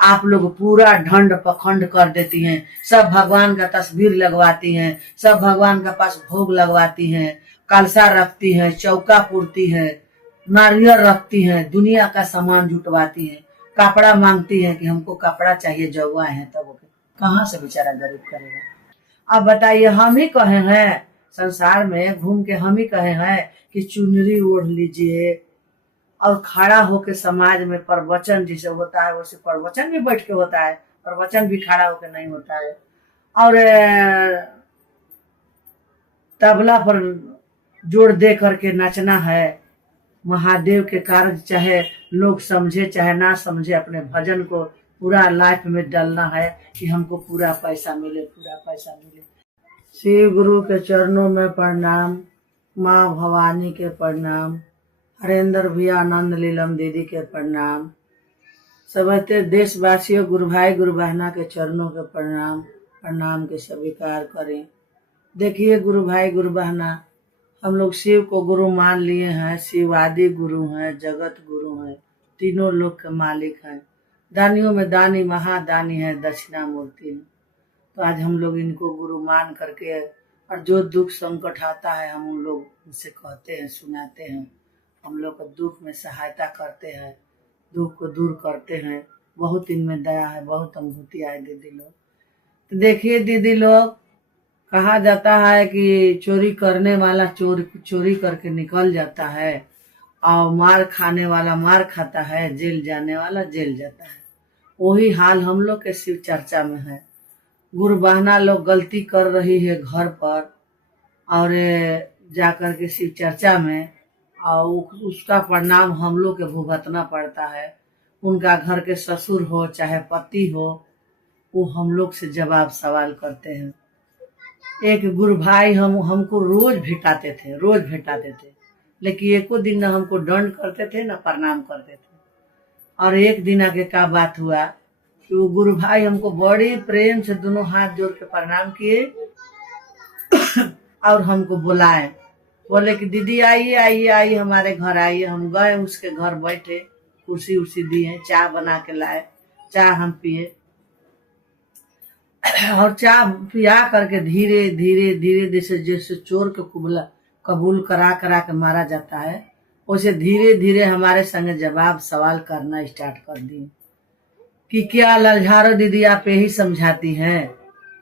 आप लोग पूरा ढंड पखंड कर देती हैं, सब भगवान का तस्वीर लगवाती हैं, सब भगवान का पास भोग लगवाती हैं, कलसा रखती हैं, चौका पूरती हैं, नारियल रखती हैं, दुनिया का सामान जुटवाती हैं, कपड़ा मांगती हैं कि हमको कपड़ा चाहिए, जौआ है तब कहाँ से बेचारा गरीब करेगा। अब बताइए, हम ही कहे हैं संसार में घूम के, हम ही कहे हैं कि चुनरी ओढ़ लीजिए और खड़ा होके समाज में प्रवचन जैसे होता है वैसे प्रवचन भी बैठ के होता है, प्रवचन भी खड़ा होके नहीं होता है। और तबला पर जोर दे करके नचना है, महादेव के कार्य चाहे लोग समझे चाहे ना समझे, अपने भजन को पूरा लाइफ में डालना है कि हमको पूरा पैसा मिले, पूरा पैसा मिले। शिव गुरु के चरणों में प्रणाम, माँ भवानी के प्रणाम, हरेंद्र भैया, आनंद लीलम दीदी के प्रणाम, सबते देशवासियों, गुरु भाई गुरु बहना के चरणों के प्रणाम, प्रणाम के स्वीकार करें। देखिए गुरु भाई गुरु बहना, हम लोग शिव को गुरु मान लिए हैं, शिव आदि गुरु हैं, जगत गुरु हैं, तीनों लोक के मालिक हैं, दानियों में दानी महादानी है, दक्षिणा मूर्ति है। तो आज हम लोग इनको गुरु मान करके, और जो दुख संकट आता है हम उन लोग उनसे कहते हैं, सुनाते हैं, हम लोग को दुख में सहायता करते हैं, दुख को दूर करते हैं। बहुत इनमें दया है, बहुत अनुभूति है दीदी लोग। तो देखिए दीदी लोग, कहा जाता है कि चोरी करने वाला चोरी करके निकल जाता है, और मार खाने वाला मार खाता है, जेल जाने वाला जेल जाता है। वही हाल हम लोग के शिव चर्चा में है। गुरु बहना लोग गलती कर रही है घर पर, और जाकर के शिव चर्चा में, और उसका परिणाम हम लोग के भुगतना पड़ता है। उनका घर के ससुर हो चाहे पति हो, वो हम लोग से जवाब सवाल करते हैं। एक गुरु भाई हमको रोज भेटाते थे, लेकिन एको दिन न हमको दंड करते थे न प्रणाम करते थे। और एक दिन आगे का बात हुआ कि वो गुरु भाई हमको बड़े प्रेम से दोनों हाथ जोड़ के प्रणाम किए और हमको बुलाए, बोले कि दीदी आइए आइए आइए हमारे घर आइए। हम गए, उसके घर बैठे, कुर्सी उर्सी दिए, चाय बना के लाए, चाय हम पिए, और चाय पिया करके धीरे धीरे धीरे जैसे जैसे चोर के कबूल करा करा के मारा जाता है, वैसे धीरे धीरे हमारे संग जवाब सवाल करना स्टार्ट कर दिए कि क्या ललझारो दीदी आप यही समझाती हैं,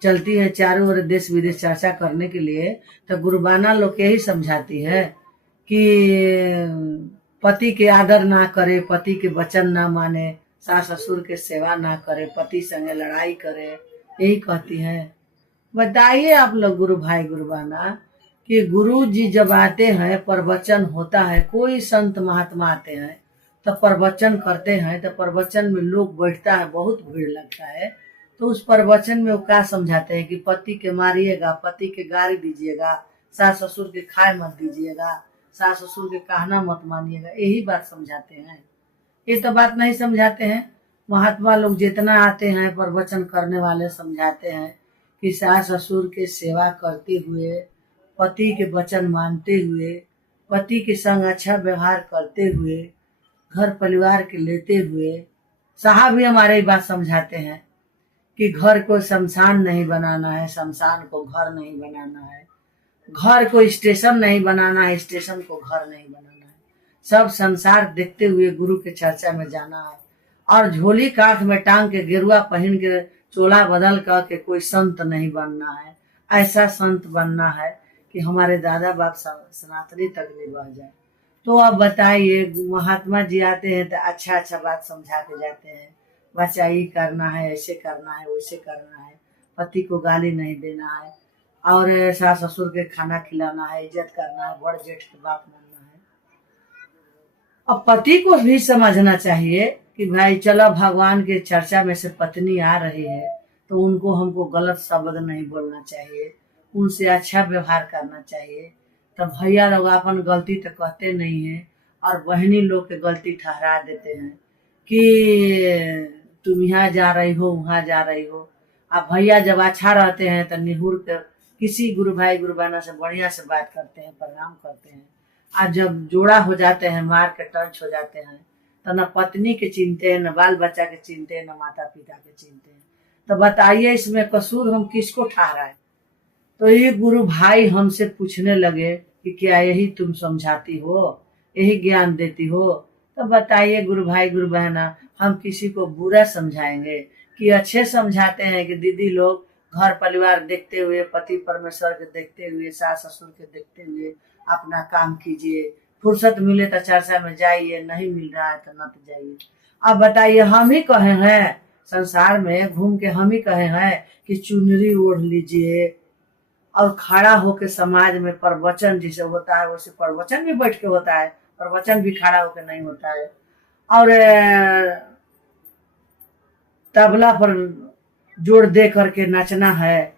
चलती है चारों ओर देश विदेश चर्चा करने के लिए, तो गुरुबाना लोग यही समझाती है कि पति के आदर ना करे, पति के वचन ना माने, सास ससुर के सेवा ना करे, पति संगे लड़ाई करे, यही कहती हैं। बताइए आप लोग गुरु भाई गुरु बहना कि गुरु जी जब आते हैं, प्रवचन होता है, कोई संत महात्मा आते हैं तो प्रवचन करते हैं, तो प्रवचन में लोग बैठता है, बहुत भीड़ लगता है, तो उस प्रवचन में वो क्या समझाते हैं कि पति के मारिएगा, पति के गाली दीजिएगा, सास ससुर के खाए मत दीजिएगा, सास ससुर के कहना मत मानिएगा, यही बात समझाते हैं। ये तो बात नहीं समझाते हैं। महात्मा लोग जितना आते हैं प्रवचन करने वाले समझाते हैं कि सास ससुर के सेवा करते हुए, पति के वचन मानते हुए, पति के संग अच्छा व्यवहार करते हुए, घर परिवार के लेते हुए, साहब भी हमारे बात समझाते हैं कि घर को शमशान नहीं बनाना है, शमशान को घर नहीं बनाना है, घर को स्टेशन नहीं बनाना है, स्टेशन को घर नहीं बनाना है, सब संसार देखते हुए गुरु के चर्चा में जाना है, और झोली कांख में टांग के गेरुआ पहन के चोला बदल कर के कोई संत नहीं बनना है। ऐसा संत बनना है कि हमारे दादा बाप सनातनी तक निभा जाए। तो अब बताइए, महात्मा जी आते हैं तो अच्छा अच्छा बात समझा के जाते हैं, बच्चा ये करना है, ऐसे करना है, वैसे करना है, पति को गाली नहीं देना है, और सास ससुर के खाना खिलाना है, इज्जत करना है, बड़ जेठ की बात मानना है। अब पति को भी समझना चाहिए कि भाई चलो भगवान के चर्चा में से पत्नी आ रही है तो उनको हमको गलत शब्द नहीं बोलना चाहिए, उनसे अच्छा व्यवहार करना चाहिए। तब भैया लोग अपन गलती तो कहते नहीं है, और बहनी लोग के गलती ठहरा देते हैं कि तुम यहाँ जा रही हो, वहां जा रही हो। अब भैया जब अच्छा रहते हैं तो निहुर के किसी गुरु भाई गुरु बहना से बढ़िया से बात करते हैं, प्रणाम करते हैं। आज जब जोड़ा हो जाते हैं, मार के टंच हो जाते हैं, तो न पत्नी के चिंते हैं, न बाल बच्चा के चिंते हैं, न माता पिता के चिंते हैं। तो बताइए इसमें कसूर हम किसको ठहराए। तो ये गुरु भाई हमसे पूछने लगे कि क्या यही तुम समझाती हो, यही ज्ञान देती हो। तो बताइए गुरु भाई गुरु बहना, हम किसी को बुरा समझाएंगे कि अच्छे समझाते हैं कि दीदी लोग घर परिवार देखते हुए, पति परमेश्वर के देखते हुए, सास ससुर के देखते हुए अपना काम कीजिए, फुर्सत मिले तो चर्चा में जाइए, नहीं मिल रहा है तो न तो जाइए। अब बताइए हम ही कहे हैं, संसार में घूम के हम ही कहे हैं कि चुनरी ओढ़ लीजिए और खड़ा होके समाज में प्रवचन जैसे होता है वैसे प्रवचन भी बैठ के होता है, प्रवचन भी खड़ा होके नहीं होता है। और तबला पर जोर दे करके नचना है।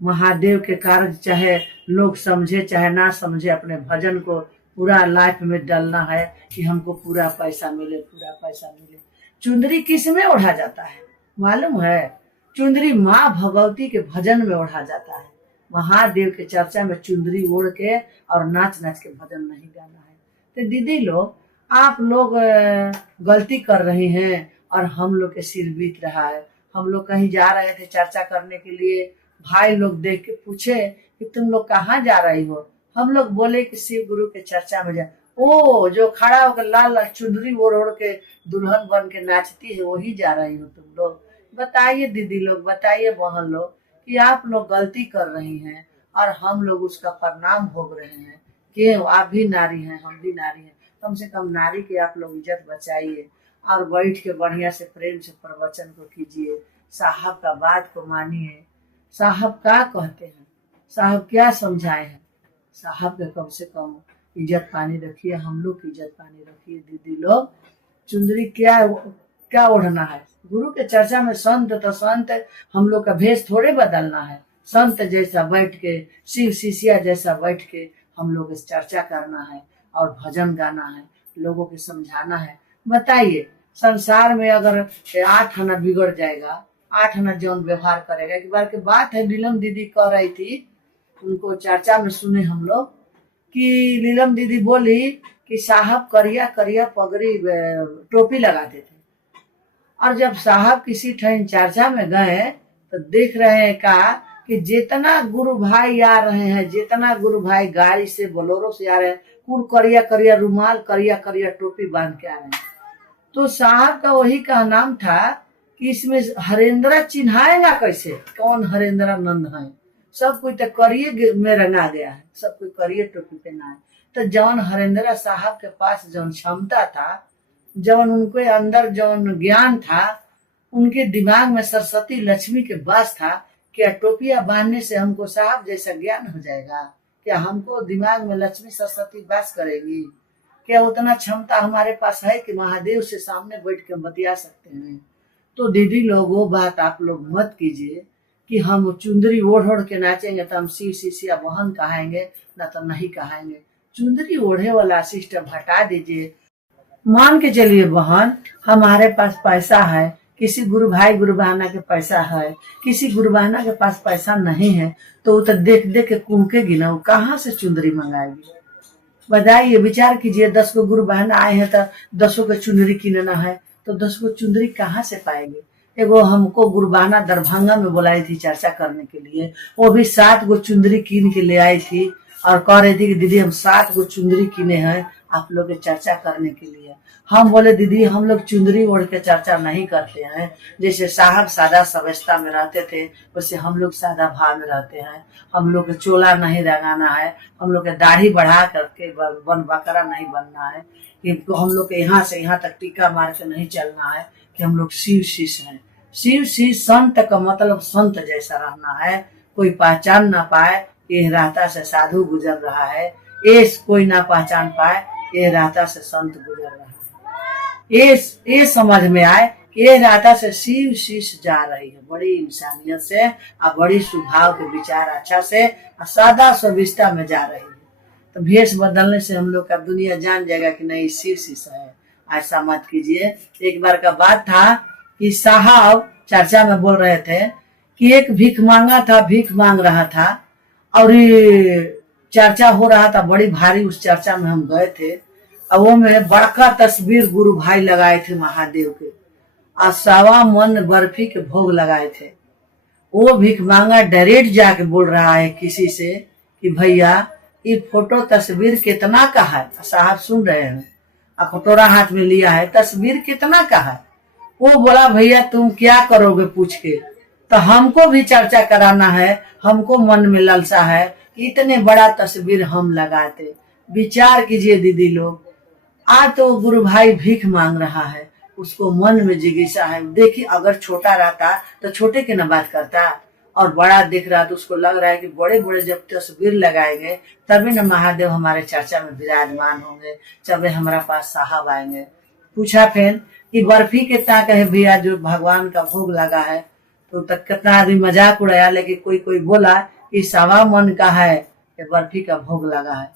महादेव के कार्य चाहे लोग समझे चाहे ना समझे, अपने भजन को पूरा लाइफ में डालना है कि हमको पूरा पैसा मिले, पूरा पैसा मिले। चुंदरी किस में ओढ़ा जाता है मालूम है? चुंदरी माँ भगवती के भजन में ओढ़ा जाता है। महादेव के चर्चा में चुंदरी ओढ़ के और नाच नाच के भजन नहीं गाना है। तो दीदी लोग, आप लोग गलती कर रही हैं और हम लोग के सिर बीत रहा है। हम लोग कहीं जा रहे थे चर्चा करने के लिए, भाई लोग देख के पूछे कि तुम लोग कहाँ जा रही हो। हम लोग बोले कि शिव गुरु के चर्चा में जा। ओ जो खड़ा होकर लाल लाल चुंदरी ओढ़ ओढ़ के दुल्हन बन के नाचती है वही जा रही हो तुम लोग। बताइए दीदी लोग, बताइए बहन लोग कि आप लोग गलती कर रही हैं और हम लोग उसका परिणाम भोग रहे हैं। क्यों? आप भी नारी हैं, हम भी नारी हैं, कम से कम नारी की आप लोग इज्जत बचाइए और बैठ के बढ़िया से प्रेम से प्रवचन को कीजिए, साहब का बात को मानिए। साहब क्या कहते हैं, साहब क्या समझाए हैं, साहब के कम से कम इज्जत पानी रखिए, हम लोग की इज्जत पानी रखिए। दीदी लोग, चुंदरी क्या क्या ओढ़ना है? गुरु के चर्चा में संत तो संत, हम लोग का भेष थोड़े बदलना है। संत जैसा बैठ के, शिव शिष्या जैसा बैठ के हम लोग इस चर्चा करना है और भजन गाना है, लोगों को समझाना है। बताइए संसार में अगर 8 आना बिगड़ जाएगा, 8 आना जौन व्यवहार करेगा। एक बार की बात है, नीलम दीदी कह रही थी, उनको चर्चा में सुने हम लोग कि नीलम दीदी बोली कि साहब करिया करिया पगड़ी टोपी लगाते थे, और जब साहब किसी ठन चर्चा में गए तो देख रहे हैं का कि जितना गुरु भाई आ रहे हैं, जितना गुरु भाई गाड़ी से बोलोरो से आ रहे हैं, कुल करिया करिया रुमाल, करिया करिया टोपी बांध के आ रहे हैं। तो साहब का वही का नाम था कि इसमें हरेंद्र चिन्हाएगा कैसे, कौन हरेंद्रानंद है? सब कोई तो करिए में रंगा गया है, सब कोई करिए टोपी पहना है। तो जौन हरेंद्र साहब के पास जौन क्षमता था, जौन उनके अंदर जौन ज्ञान था, उनके दिमाग में सरस्वती लक्ष्मी के वास था। क्या टोपिया बांधने से हमको साहब जैसा ज्ञान हो जाएगा? क्या हमको दिमाग में लक्ष्मी सरस्वती वास करेगी? क्या उतना क्षमता हमारे पास है कि महादेव से सामने बैठ के बतिया सकते हैं? तो दीदी लोग, वो बात आप लोग मत कीजिए कि हम चुंदरी ओढ़ ओढ़ के नाचेंगे तो हम शिव शिष्या बहन कहाएंगे, न तो नहीं कहाएंगे। चुंदरी ओढ़े वाला सिस्टम हटा दीजिए। मान के चलिए बहन, हमारे पास पैसा है, किसी गुरु भाई गुरु बहना के पैसा है, किसी गुरु बहना के पास पैसा नहीं है, तो वो तो देख देख के कूकेगी ना, वो कहाँ से चुंदरी मंगाएगी? बताइए, विचार कीजिए, 10 को गुरु बहन आए हैं तो 10 को चुनरी किनना है, तो 10 को चुनरी कहाँ से पाएंगे? एगो हमको गुरु बहना दरभंगा में बुलाई थी चर्चा करने के लिए, वो भी 7 गो चुंदरी कीन के ले आई थी और कह रही थी कि दीदी हम 7 गो चुंदरी किने हैं आप लोग के चर्चा करने के लिए। हम बोले दीदी हम लोग चुंदरी ओढ़ के चर्चा नहीं करते हैं, जैसे साहब सादा सभ्यता में रहते थे वैसे हम लोग सादा भाव में रहते हैं। हम लोग के चोला नहीं रंगाना है, हम लोग के दाढ़ी बढ़ा करके वन बकरा नहीं बनना है, कि हम लोग के यहाँ से यहाँ तक टीका मार के नहीं चलना है कि हम लोग शिव शिष्य हैं। शिव शिष्य संत का मतलब संत जैसा रहना है, कोई पहचान ना पाए ये रास्ता से साधु गुजर रहा है, ये कोई ना पहचान पाए ये रास्ता से संत गुजर रहा है, ये समझ में आए कि ये रास्ता से शिव शिष्य जा रही है, बड़ी इंसानियत से और बड़ी स्वभाव के विचार अच्छा से और सादा सविष्टा में जा रही है। तो भेष बदलने से हम लोग का दुनिया जान जाएगा कि नहीं शिव शिष्य है। ऐसा मत कीजिए। एक बार का बात था कि साहब चर्चा में बोल रहे थे कि एक भीख मांगा था, भीख मांग रहा था और ये चर्चा हो रहा था बड़ी भारी, उस चर्चा में हम गए थे और वो में बड़का तस्वीर गुरु भाई लगाए थे महादेव के, और 1.25 मन बर्फी के भोग लगाए थे। वो भीख मांगा डायरेक्ट जाके बोल रहा है किसी से कि भैया ये फोटो तस्वीर कितना का है। साहब सुन रहे हैं, और कटोरा हाथ में लिया है, तस्वीर कितना का है। वो बोला भैया तुम क्या करोगे पूछ के, तो हमको भी चर्चा कराना है, हमको मन में लालसा है कि इतने बड़ा तस्वीर हम लगाते। विचार कीजिए दीदी लोग, आज तो गुरु भाई भीख मांग रहा है, उसको मन में जिज्ञासा है। देखिए अगर छोटा रहता तो छोटे की न बात करता, और बड़ा दिख रहा तो उसको लग रहा है कि बड़े बड़े जब तस्वीर लगाएंगे तभी न महादेव हमारे चर्चा में विराजमान होंगे, तभी हमारा पास साहब आएंगे। पूछा फिर कि बर्फी कितना का है भैया जो भगवान का भोग लगा है, तो तक कितना आदमी मजाक उड़ाया, लेकिन कोई बोला कि 1.25 मन का है, ये बर्फी का भोग लगा है।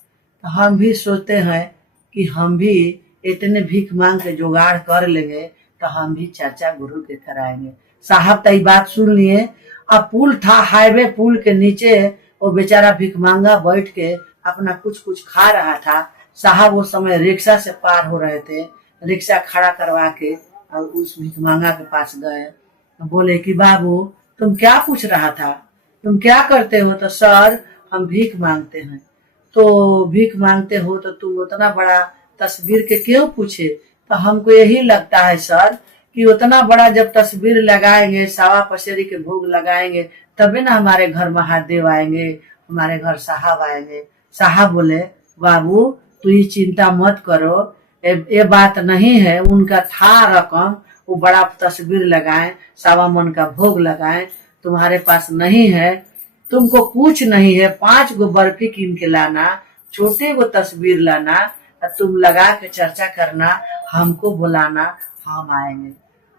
तो हम भी सोचते हैं कि हम भी इतने भीख मांग के जुगाड़ कर लेंगे तो हम भी चर्चा गुरु के कराएंगे। साहब तो बात सुन लिए। अब पुल था, हाईवे पुल के नीचे वो बेचारा भीख मांगा बैठ के अपना कुछ खा रहा था। साहब वो समय रिक्शा से पार हो रहे थे, रिक्शा खड़ा करवा के और उस भीख मांगा के पास गए। बोले कि बाबू तुम क्या पूछ रहा था, तुम क्या करते हो? तो सर हम भीख मांगते हैं। तो भीख मांगते हो तो तुम उतना बड़ा तस्वीर के क्यों पूछे? तो हमको यही लगता है सर कि उतना बड़ा जब तस्वीर लगाएंगे, 1.25 के भोग लगाएंगे, तभी ना हमारे घर महादेव आएंगे, हमारे घर साहब आएंगे। साहब बोले बाबू तू ये चिंता मत करो, ये बात नहीं है। उनका था रकम, वो बड़ा तस्वीर लगाएं, 1.25 मन का भोग लगाएं, तुम्हारे पास नहीं है, तुमको कुछ नहीं है। 5 गो बर्फी कीन के लाना, छोटे गो तस्वीर लाना, तुम लगा के चर्चा करना, हमको बुलाना, हम आएंगे।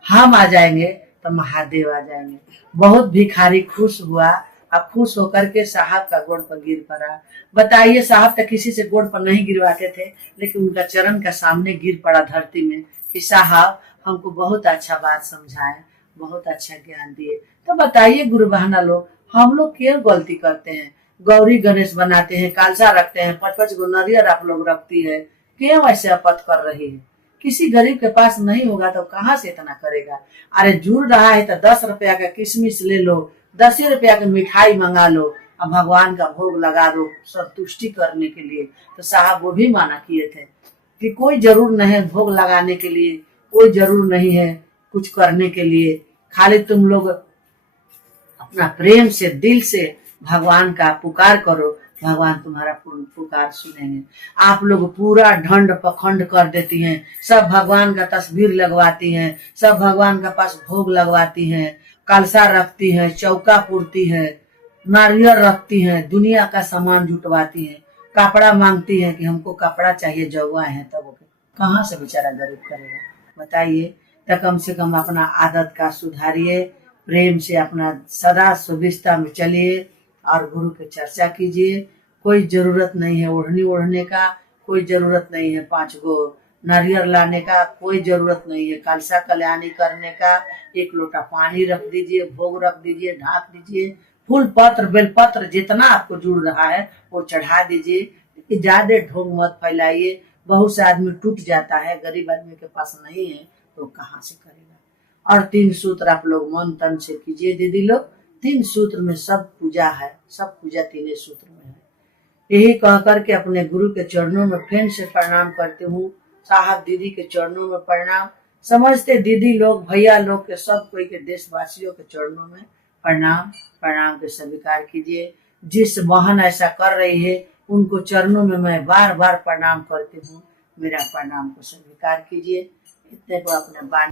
हम आ जाएंगे तो महादेव आ जाएंगे। बहुत भिखारी खुश हुआ, अब खुश होकर के साहब का गोड़ पर गिर पड़ा। बताइए साहब तो किसी से गोड़ पर नहीं गिरवाते थे, लेकिन उनका चरण का सामने गिर पड़ा धरती में कि साहब हमको बहुत अच्छा बात समझाए, बहुत अच्छा ज्ञान दिए। तो बताइए गुरु बहना लोग, हम लोग क्यों गलती करते हैं? गौरी गणेश बनाते हैं, कालसा रखते हैं, 5-5 गो नारियल आप लोग रखती है, क्यों ऐसे अपत कर रही है? किसी गरीब के पास नहीं होगा तो कहाँ से इतना करेगा? अरे जुड़ रहा है तो 10 रुपया का किशमिश ले लो, 10 रुपया की मिठाई मंगा लो, अब भगवान का भोग लगा दो संतुष्टि करने के लिए। तो साहब वो भी माना किए थे कि कोई जरूर नहीं है भोग लगाने के लिए, कोई जरूर नहीं है कुछ करने के लिए, खाली तुम लोग अपना प्रेम से दिल से भगवान का पुकार करो, भगवान तुम्हारा पुकार सुनेंगे। आप लोग पूरा ढंड पखंड कर देती हैं, सब भगवान का तस्वीर लगवाती हैं, सब भगवान का पास भोग लगवाती हैं, कलसा रखती हैं, चौका पूरती है, नारियल रखती हैं, दुनिया का सामान जुटवाती हैं, कपड़ा मांगती हैं कि हमको कपड़ा चाहिए, जगुआ है तब कहाँ से बेचारा गरीब करेगा? बताइए। तो कम से कम अपना आदत का सुधारिए, प्रेम से अपना सदा सुविस्ता में चलिए और गुरु की चर्चा कीजिए। कोई जरूरत नहीं है ओढ़ने का, कोई जरूरत नहीं है 5 गो नारियल लाने का, कोई जरूरत नहीं है कलसा कल्याणी करने का। 1 लोटा पानी रख दीजिए, भोग रख दीजिए, ढाक दीजिए, फूल पत्र बेलपत्र जितना आपको जुड़ रहा है वो चढ़ा दीजिए। ज्यादा ढोंग मत फैलाइए, बहुत से आदमी टूट जाता है, गरीब आदमी के पास नहीं है तो कहाँ से करेगा। और 3 सूत्र आप लोग मन तन से कीजिए दीदी लोग। 3 सूत्र में सब पूजा है, सब पूजा 3 सूत्र में है। यही कह करके अपने गुरु के चरणों में फिर से प्रणाम करती हूँ। साहब दीदी के चरणों में प्रणाम, समझते दीदी लोग भैया लोग के सब कोई के देशवासियों के चरणों में प्रणाम। प्रणाम के स्वीकार कीजिए। जिस बहन ऐसा कर रही है उनको चरणों में मैं बार बार प्रणाम करती हूँ, मेरा प्रणाम को स्वीकार कीजिए। इतने को अपने बानी